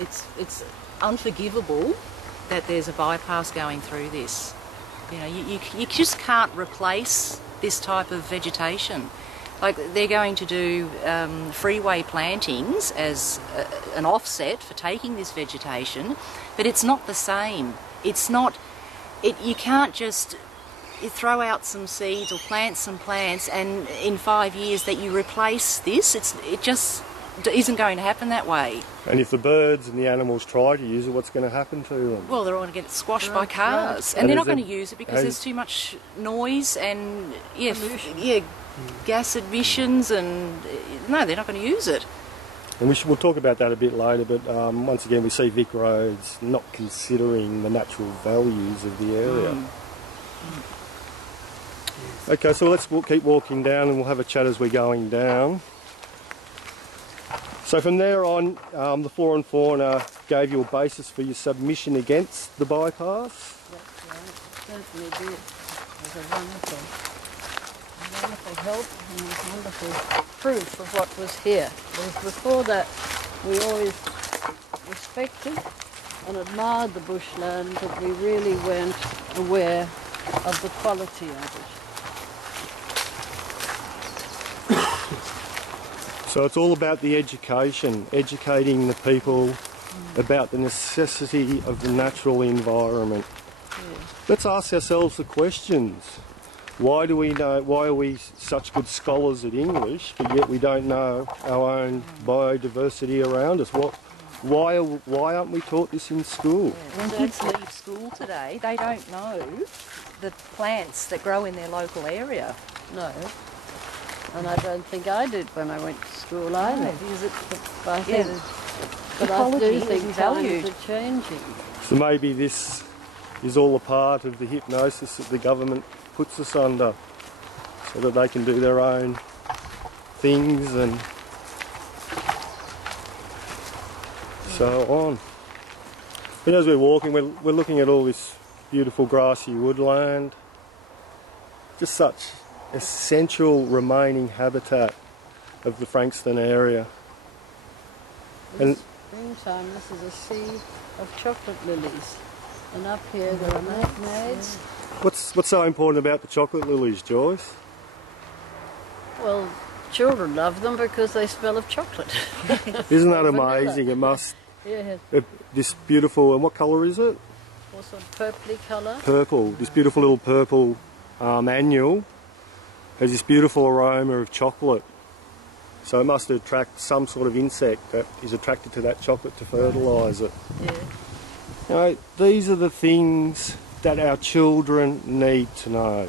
It's unforgivable that there's a bypass going through this. You know, you just can't replace this type of vegetation. Like, they're going to do freeway plantings as an offset for taking this vegetation, but it's not the same. It's not. You can't just throw out some seeds or plant some plants and in 5 years that you replace this. It just isn't going to happen that way. And if the birds and the animals try to use it, what's going to happen to them? Well, they're all going to get squashed by cars, and they're not going to use it because there's too much noise and gas emissions, and no, they're not going to use it. And we'll talk about that a bit later, but once again we see Vic Roads not considering the natural values of the area. Okay, so we'll keep walking down and we'll have a chat as we're going down. So from there on, the Flora and Fauna gave you a basis for your submission against the bypass? That's right, certainly did. It was a wonderful help and a wonderful proof of what was here. Whereas before that, we always respected and admired the bushland, but we really weren't aware of the quality of it. So it's all about the education, educating the people about the necessity of the natural environment. Yeah. Let's ask ourselves the questions. Why do we know? Why are we such good scholars at English, but yet we don't know our own biodiversity around us? Why aren't we taught this in school? When kids leave school today, they don't know the plants that grow in their local area. No. And I don't think I did when I went to school either. But I do think times are changing. So maybe this is all a part of the hypnosis that the government puts us under, so that they can do their own things and so on. But as we're walking, we're looking at all this beautiful grassy woodland, just such essential remaining habitat of the Frankston area. In springtime, this is a sea of chocolate lilies, and up here there are milkmaids. What's so important about the chocolate lilies, Joyce? Well, children love them because they smell of chocolate. Isn't that amazing? It must. Yeah. This beautiful, and what colour is it? Also purpley colour. Purple. This beautiful little purple annual has this beautiful aroma of chocolate. So it must attract some sort of insect that is attracted to that chocolate to fertilise it. Yeah. You know, these are the things that our children need to know.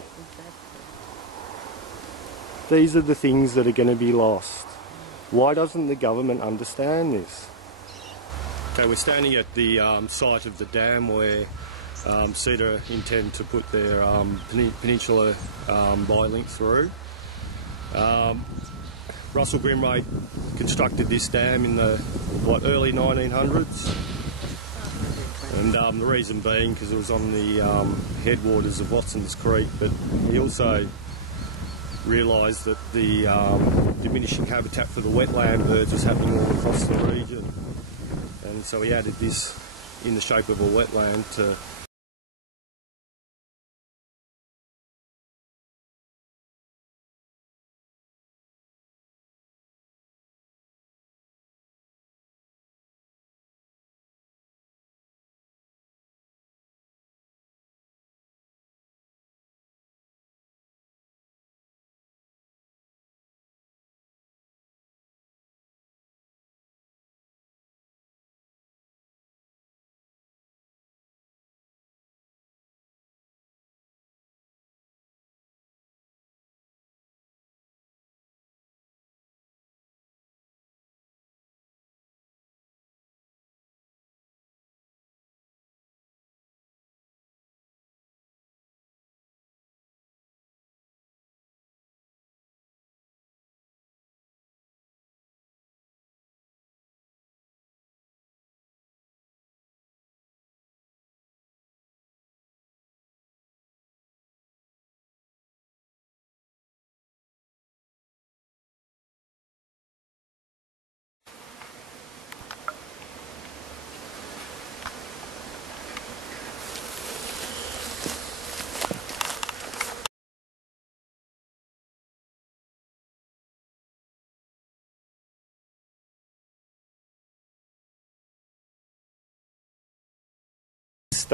Exactly. These are the things that are going to be lost. Why doesn't the government understand this? Okay, we're standing at the site of the dam where CETA intend to put their peninsula bi-link through. Russell Grimray constructed this dam in the early 1900s, and the reason being because it was on the headwaters of Watson's Creek, but he also realised that the diminishing habitat for the wetland birds was happening all across the region, and so he added this in the shape of a wetland to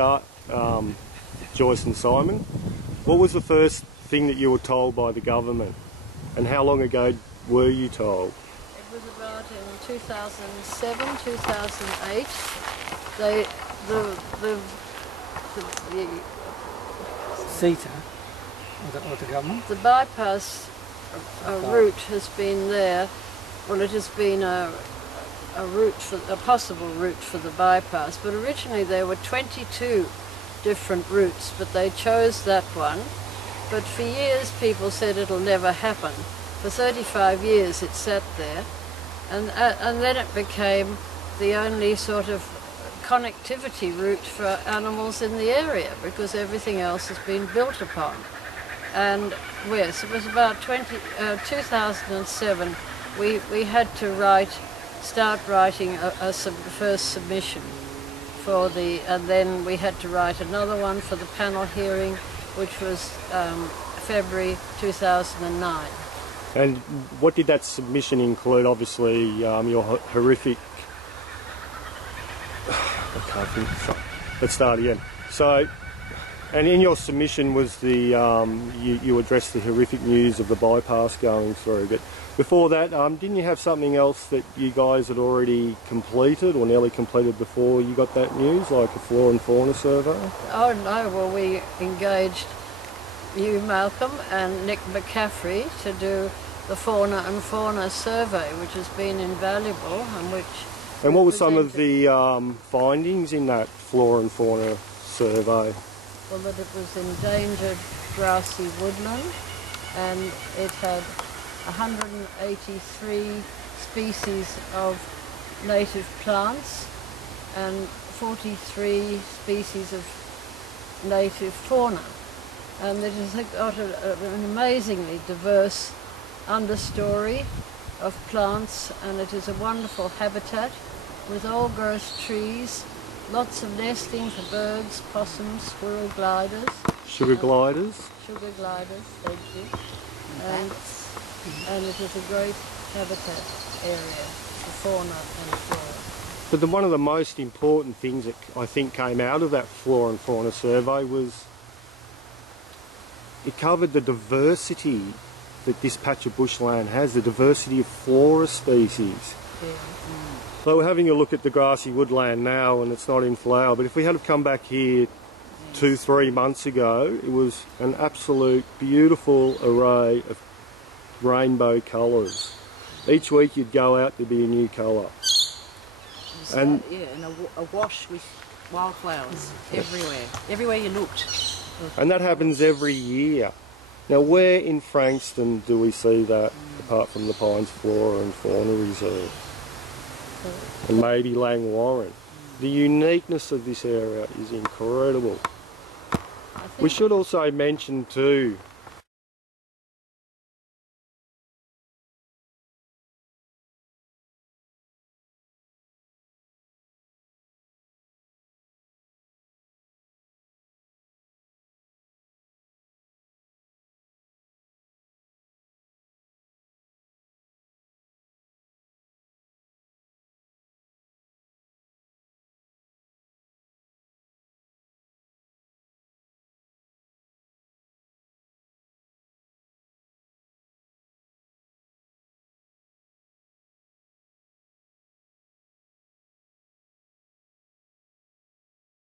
start, Joyce and Simon. What was the first thing that you were told by the government, and how long ago were you told? It was about in 2007, 2008. They, the CETA, or the government? The bypass route has been there. Well, it has been a possible route for the bypass, but originally there were 22 different routes, but they chose that one. But for years people said it'll never happen. For 35 years it sat there, and then it became the only sort of connectivity route for animals in the area, because everything else has been built upon. And yes, it was about 2007 we had to start writing the first submission for and then we had to write another one for the panel hearing, which was February 2009. And what did that submission include? Obviously, your horrific... I can't think. Let's start again. So, and in your submission was the you addressed the horrific news of the bypass going through. But before that, didn't you have something else that you guys had already completed or nearly completed before you got that news, like a flora and fauna survey? Oh no, well we engaged you, Malcolm, and Nick McCaffrey to do the fauna and fauna survey, which has been invaluable and which... And what were some of the findings in that flora and fauna survey? Well, that it was endangered grassy woodland, and it had 183 species of native plants and 43 species of native fauna. And it has got an amazingly diverse understory of plants, and it is a wonderful habitat with old growth trees, lots of nesting for birds, possums, squirrel gliders. Sugar gliders? Sugar gliders, thank you. And it is a great habitat area for fauna and flora. But one of the most important things that I think came out of that flora and fauna survey was it covered the diversity that this patch of bushland has, the diversity of flora species. Yeah. So we're having a look at the grassy woodland now, and it's not in flower, but if we had have come back here 2-3 months ago, it was an absolute beautiful array of rainbow colours. Each week you'd go out, there'd be a new colour. And a wash with wildflowers everywhere you looked. And that happens every year. Now, where in Frankston do we see that, apart from the Pines Flora and Fauna Reserve? And maybe Lang Warren. The uniqueness of this area is incredible. We should also mention too